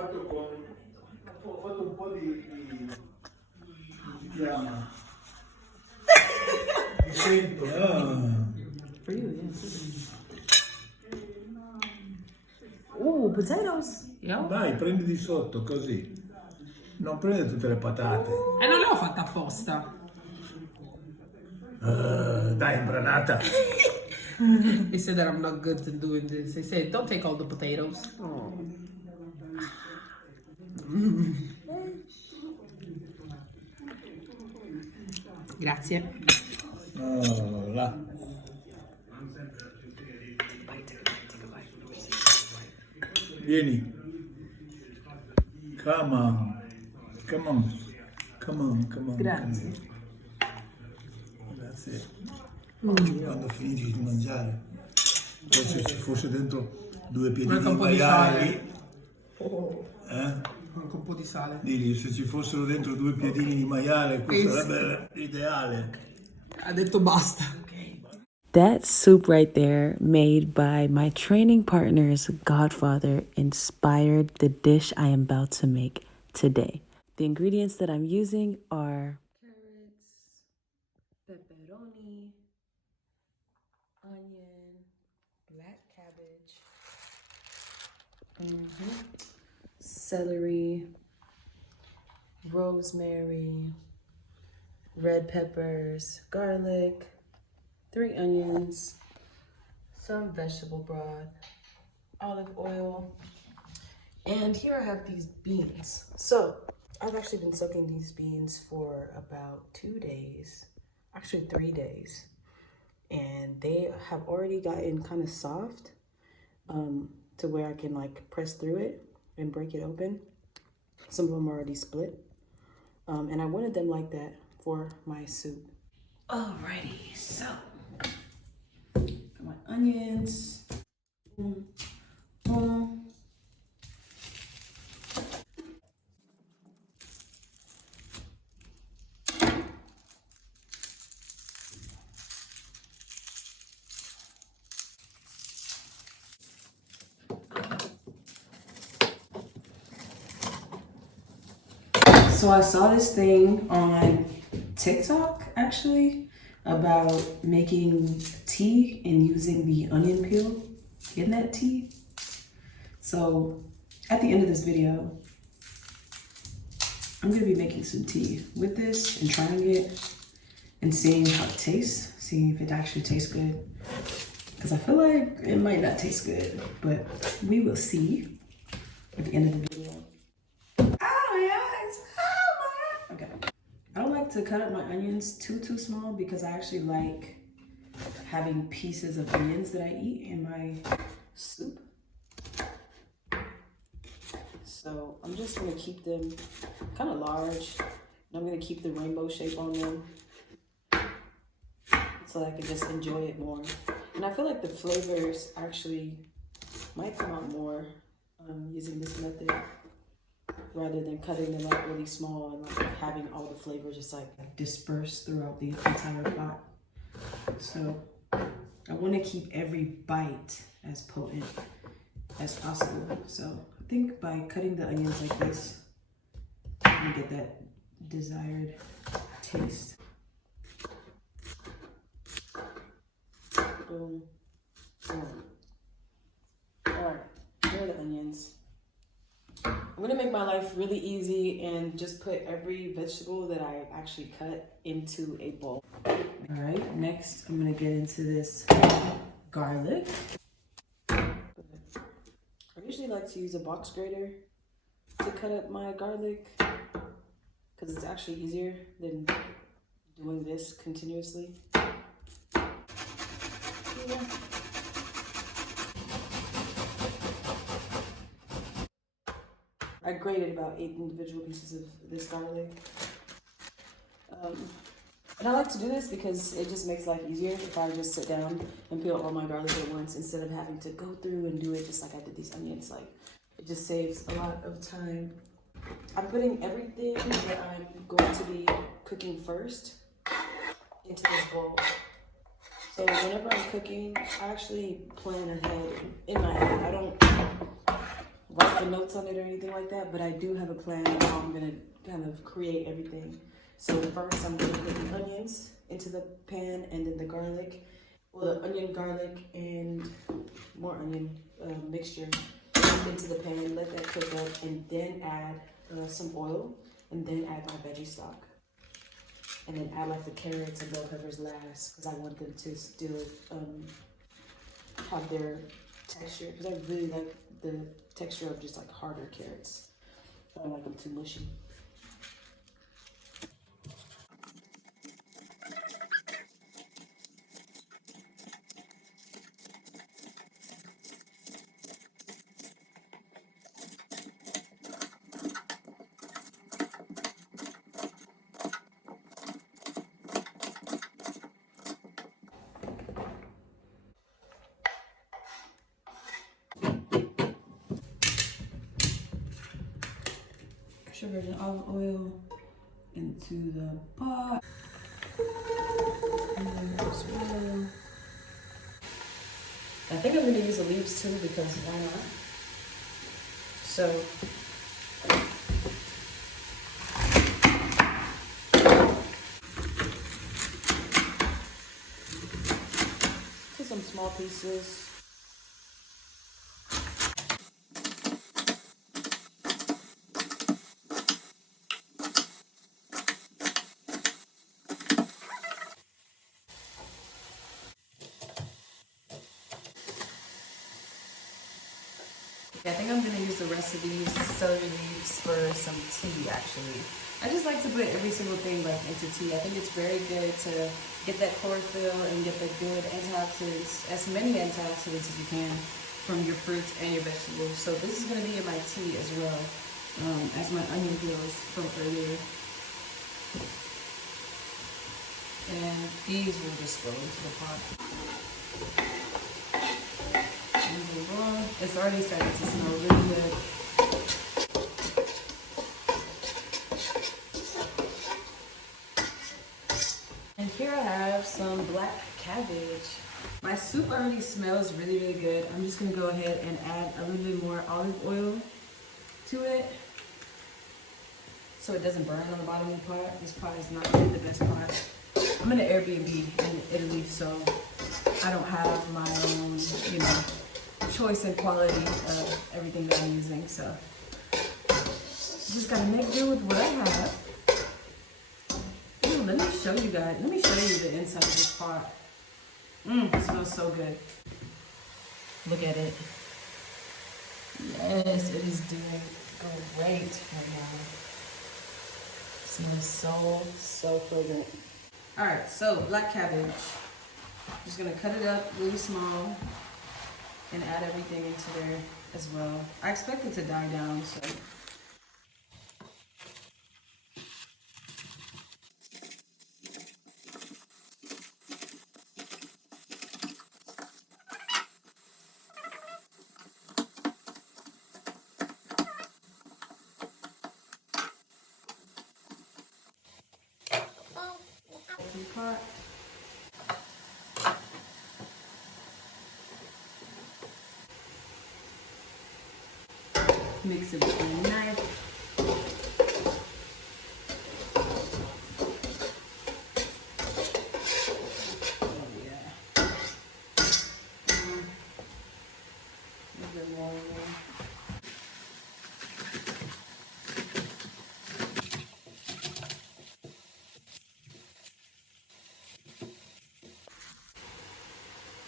fatto ho fatto un po' di come si chiama? Mi sento. For you, yes. Ooh, potatoes. Yeah. Vai, prendi di sotto così. Non prende tutte le patate. Non l'ho fatta apposta. Dai, imbranata. They said that I'm not good at doing this. They said, don't take all the potatoes. Oh. Grazie. Oh, là. Vieni. Come on. Come on. Come on, come on. Grazie. Grazie. Quando finisci di mangiare, poi se ci fosse dentro due piedi di maiali, Anche un po' di sale. digli, se ci fossero dentro due piedini di maiale, questo sarebbe l'ideale. Ha detto basta. That soup right there, made by my training partner's godfather, inspired the dish I am about to make today. The ingredients that I'm using are carrots, pepperoni, onion, black cabbage, celery, rosemary, red peppers, garlic, 3 onions, some vegetable broth, olive oil, and here I have these beans. So I've actually been soaking these beans for about 2 days, actually 3 days, and they have already gotten kind of soft to where I can like press through it and break it open. Some of them are already split, and I wanted them like that for my soup. Alrighty, so got my onions. So I saw this thing on TikTok actually about making tea and using the onion peel in that tea. So at the end of this video, I'm gonna be making some tea with this and trying it and seeing how it tastes, seeing if it actually tastes good. Because I feel like it might not taste good, but we will see at the end of the video. Okay. I don't like to cut up my onions too small because I actually like having pieces of onions that I eat in my soup. So I'm just gonna keep them kind of large. And I'm gonna keep the rainbow shape on them so I can just enjoy it more. And I feel like the flavors actually might come out more using this method, rather than cutting them up really small and like having all the flavors just like dispersed throughout the entire pot. So I want to keep every bite as potent as possible. So I think by cutting the onions like this, you get that desired taste. Boom. Boom. All right, here are the onions. I'm gonna make my life really easy and just put every vegetable that I actually cut into a bowl. All right, next I'm gonna get into this garlic. I usually like to use a box grater to cut up my garlic because it's actually easier than doing this continuously. Yeah. I grated about 8 individual pieces of this garlic. And I like to do this because it just makes life easier if I just sit down and peel all my garlic at once instead of having to go through and do it just like I did these onions. Like, it just saves a lot of time. I'm putting everything that I'm going to be cooking first into this bowl. So whenever I'm cooking, I actually plan ahead in my head. I don't write the notes on it or anything like that, but I do have a plan on how I'm gonna kind of create everything. So first I'm gonna put the onions into the pan and then the garlic. Well, the onion, garlic, and more onion mixture into the pan, let that cook up, and then add some oil, and then add my veggie stock. And then add like the carrots and bell peppers last, because I want them to still have their texture, because I really like the texture of just like harder carrots. I don't like them too mushy. Extra virgin olive oil into the pot. And then as well. I think I'm gonna use the leaves too, because why not? So to some small pieces. I think I'm gonna use the rest of these celery leaves for some tea actually. I just like to put every single thing like into tea. I think it's very good to get that chlorophyll and get the good antioxidants, as many antioxidants as you can from your fruits and your vegetables. So this is gonna be in my tea as well, as my onion peels from earlier. And these will just go into the pot. It's already starting to smell really good. And here I have some black cabbage. My soup already smells really, really good. I'm just gonna go ahead and add a little bit more olive oil to it so it doesn't burn on the bottom of the pot. This pot is not really the best pot. I'm in an Airbnb in Italy, so I don't have my own, you know, choice and quality of everything that I'm using, so just gotta make do with what I have. Ooh, let me show you guys. Let me show you the inside of this pot. It smells so good. Look at it. Yes, it is doing great right now. It smells so fragrant. All right, so black cabbage. Just gonna cut it up really small and add everything into there as well. I expect it to die down, so. Pot. Mix it with a knife. Oh yeah. A bit more in there.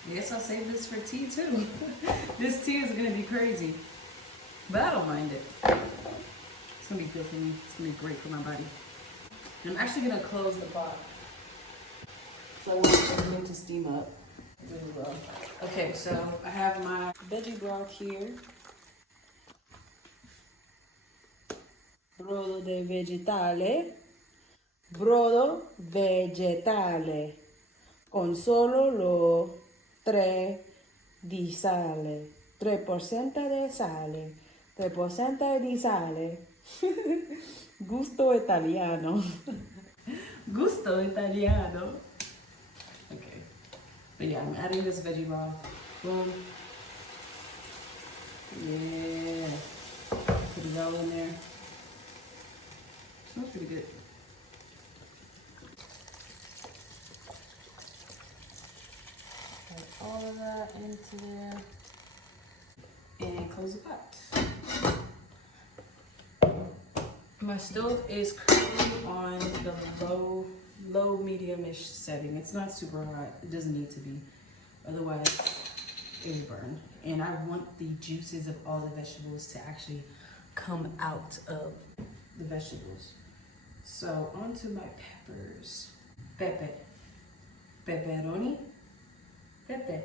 I guess I'll save this for tea too. This tea is gonna be crazy. But I don't mind it. It's gonna be good for me. It's gonna be great for my body. And I'm actually gonna close the pot, so I want everything to steam up really well. Okay, so I have my veggie broth here. Brodo de vegetale. Brodo vegetale. Con solo lo 3 di sale. 3% de sale. 3% di sale. Gusto italiano. Gusto italiano. Okay. But yeah, I'm adding this veggie broth. Boom. Yeah. into there and close the pot. My stove is currently on the low medium-ish setting. It's not super hot. It doesn't need to be. Otherwise, it will burn. And I want the juices of all the vegetables to actually come out of the vegetables. So onto my peppers. Pepe. Pepperoni. Pepe.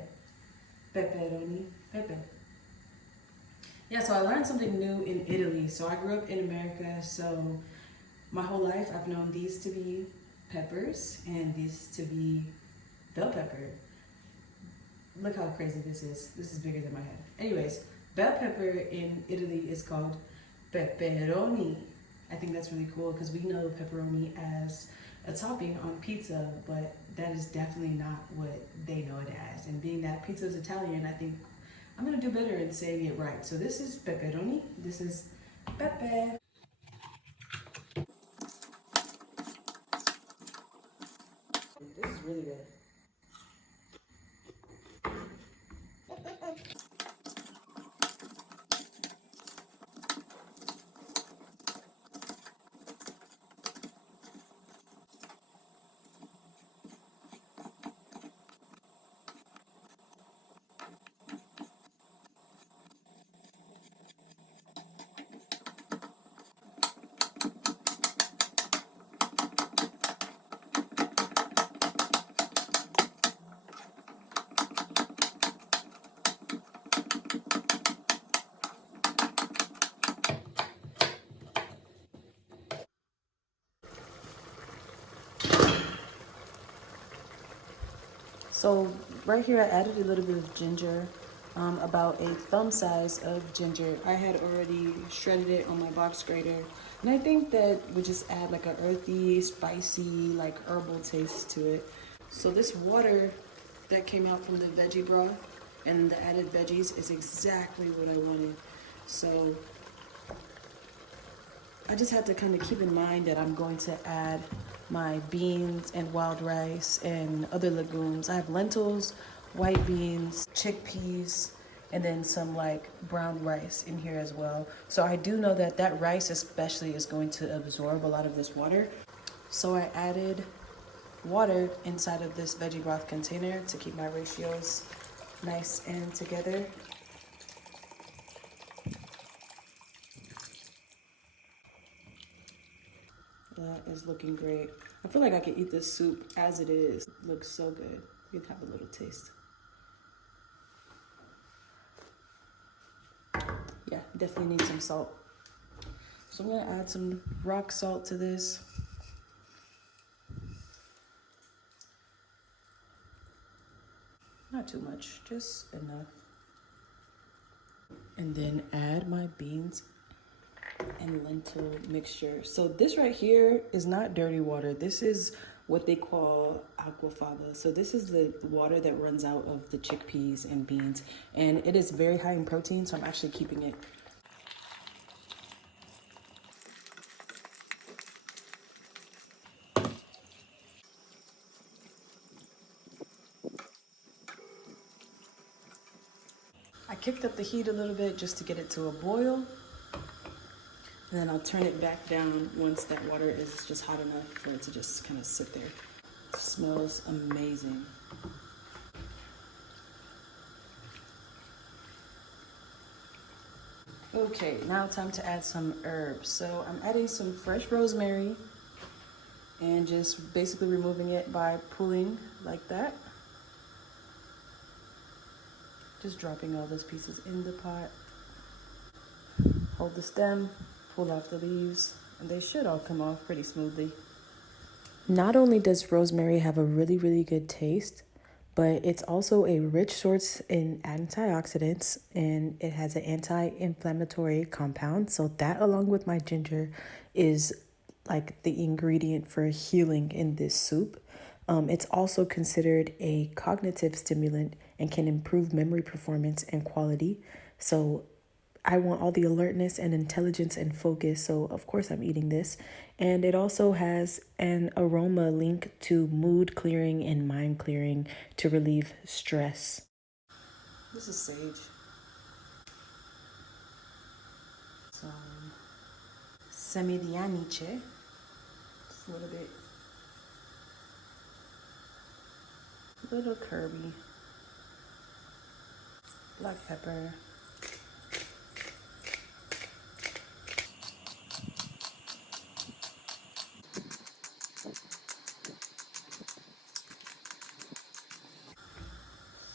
Pepperoni. Pepe. Yeah, so I learned something new in Italy. So I grew up in America, so my whole life I've known these to be peppers and these to be bell pepper. Look how crazy this is. This is bigger than my head. Anyways, bell pepper in Italy is called pepperoni. I think that's really cool because we know pepperoni as a topping on pizza, but that is definitely not what they know it as. And being that pizza is Italian, I think I'm gonna do better in saying it right. So this is pepperoni, this is pepe. This is really good. So right here I added a little bit of ginger, about a thumb size of ginger. I had already shredded it on my box grater. And I think that we just add like a earthy, spicy, like herbal taste to it. So this water that came out from the veggie broth and the added veggies is exactly what I wanted. So I just had to kind of keep in mind that I'm going to add my beans and wild rice and other legumes. I have lentils, white beans, chickpeas, and then some like brown rice in here as well. So I do know that that rice especially is going to absorb a lot of this water. So I added water inside of this veggie broth container to keep my ratios nice and together. That is looking great. I feel like I could eat this soup as it is. It looks so good. You can have a little taste. Yeah, definitely need some salt. So I'm gonna add some rock salt to this. Not too much, just enough. And then add my beans and lentil mixture. So this right here is not dirty water. This is what they call Aquafaba. So this is the water that runs out of the chickpeas and beans, and it is very high in protein, so I'm actually keeping it. I kicked up the heat a little bit just to get it to a boil. And then I'll turn it back down once that water is just hot enough for it to just kind of sit there. It smells amazing. Okay, now time to add some herbs. So I'm adding some fresh rosemary and just basically removing it by pulling like that. Just dropping all those pieces in the pot. Hold the stem. Pull off the leaves, and they should all come off pretty smoothly. Not only does rosemary have a really, really good taste, but it's also a rich source in antioxidants, and it has an anti-inflammatory compound. So that, along with my ginger, is like the ingredient for healing in this soup. It's also considered a cognitive stimulant and can improve memory performance and quality. So I want all the alertness and intelligence and focus, so of course I'm eating this. And it also has an aroma link to mood clearing and mind clearing to relieve stress. This is sage. Some semidianice. Just a little bit. Little Kirby. Black pepper.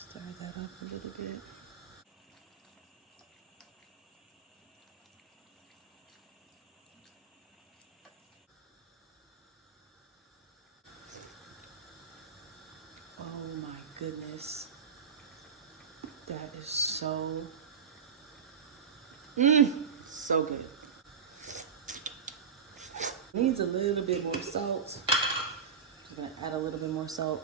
Stir that up a little bit. Oh my goodness. That is so so good. Needs a little bit more salt. I'm gonna add a little bit more salt.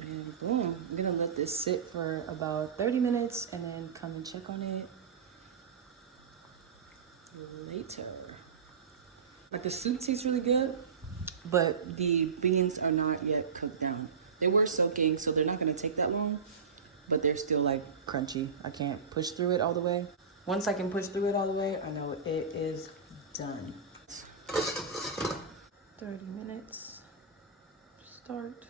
And boom, I'm gonna let this sit for about 30 minutes and then come and check on it later. Like the soup tastes really good, but the beans are not yet cooked down. They were soaking, so they're not gonna take that long, but they're still like crunchy. I can't push through it all the way. Once I can push through it all the way, I know it is done. 30 minutes, start.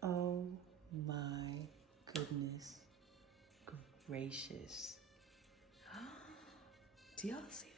Oh my goodness gracious. Do y'all see that?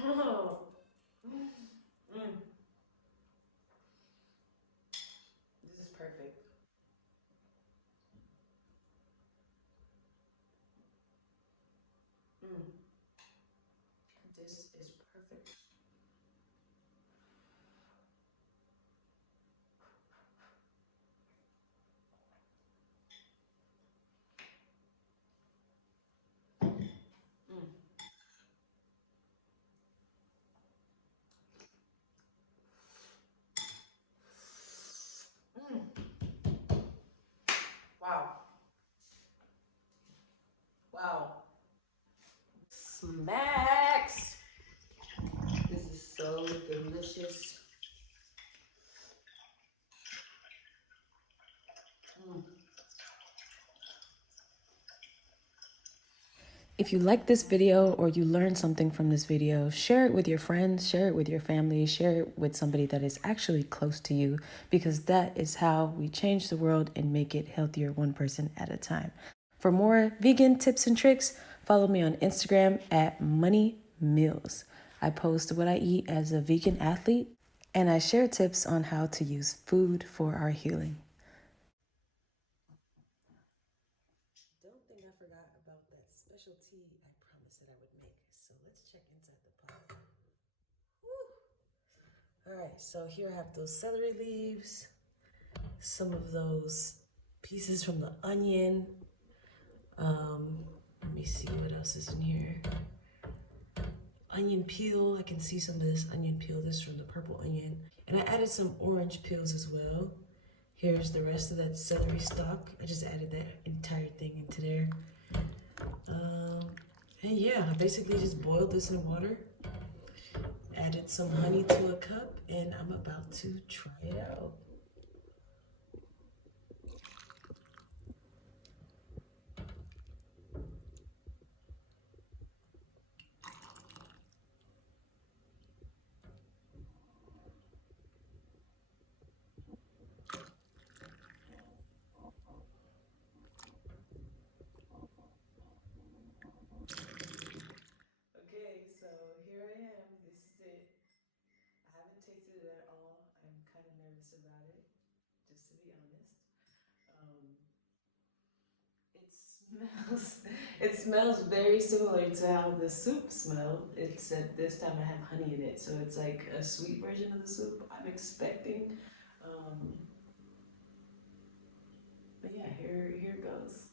Oh. This is perfect. This is perfect. Wow. Wow. Smacks. This is so delicious. If you like this video or you learned something from this video, share it with your friends, share it with your family, share it with somebody that is actually close to you, because that is how we change the world and make it healthier one person at a time. For more vegan tips and tricks, follow me on Instagram at Money Meals. I post what I eat as a vegan athlete, and I share tips on how to use food for our healing. Don't think I forgot about that special tea I promised that I would make. So let's check inside the pot. Woo. All right, so here I have those celery leaves, some of those pieces from the onion. Let me see what else is in here. onion peel. I can see some of this onion peel. This is from the purple onion. And I added some orange peels as well. Here's the rest of that celery stalk. I just added that entire thing into there. And yeah, I basically just boiled this in water. Added some honey to a cup, and I'm about to try it out. Okay, so here I am. This is it. I haven't tasted it at all. I'm kind of nervous about it, just to be honest. It smells very similar to how the soup smelled, except this time I have honey in it, so it's like a sweet version of the soup I'm expecting. But yeah, here it goes.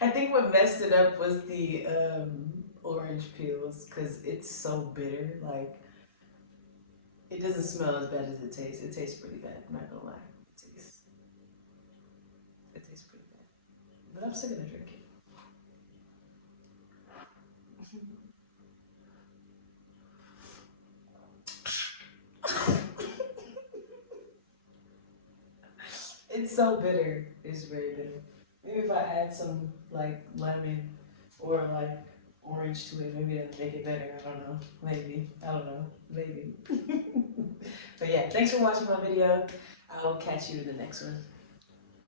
I think what messed it up was the orange peels, because it's so bitter. Like, it doesn't smell as bad as it tastes. It tastes pretty bad, I'm not gonna lie. It tastes pretty bad. But I'm still gonna drink it. It's so bitter. It's very bitter. Maybe if I add some like lemon or like orange to it, maybe that'll make it better. I don't know. Maybe. I don't know. Maybe. But yeah, thanks for watching my video. I'll catch you in the next one.